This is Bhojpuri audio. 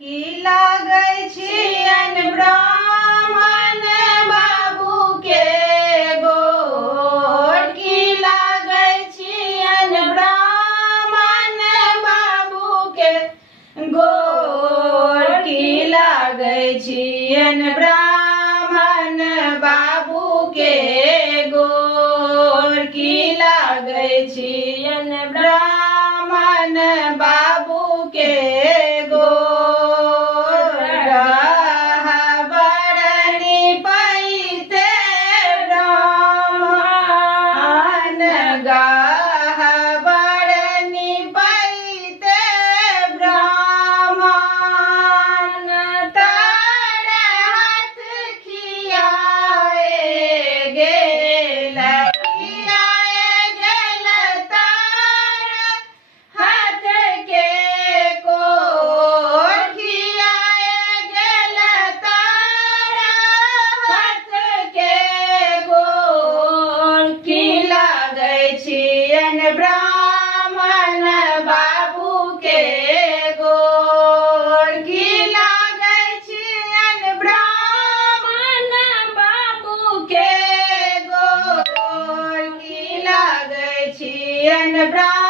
की लागै छियनि ब्राह्मण बाबू के गोर, की लागै छियनि ब्राह्मण बाबू के गोर, की लागै छियनि ब्राह्मण बाबू के गोर, की लागै छियनि ब्राह्मण बाबू के गोर। गहबरनी पैते ब्राह्मण, गहबरनी पैते ब्राह्मण, तर हाथ खियाए गेल, खियाए गेल तर हाथ के कोर, खियाए गेल तर हाथ के कोर, की लागै छियनि ब्राह्मण बाबू के गोर, की लागै छियनि ब्राह्मण बाबू के गोर, की लागै छियनि ब्राह्मण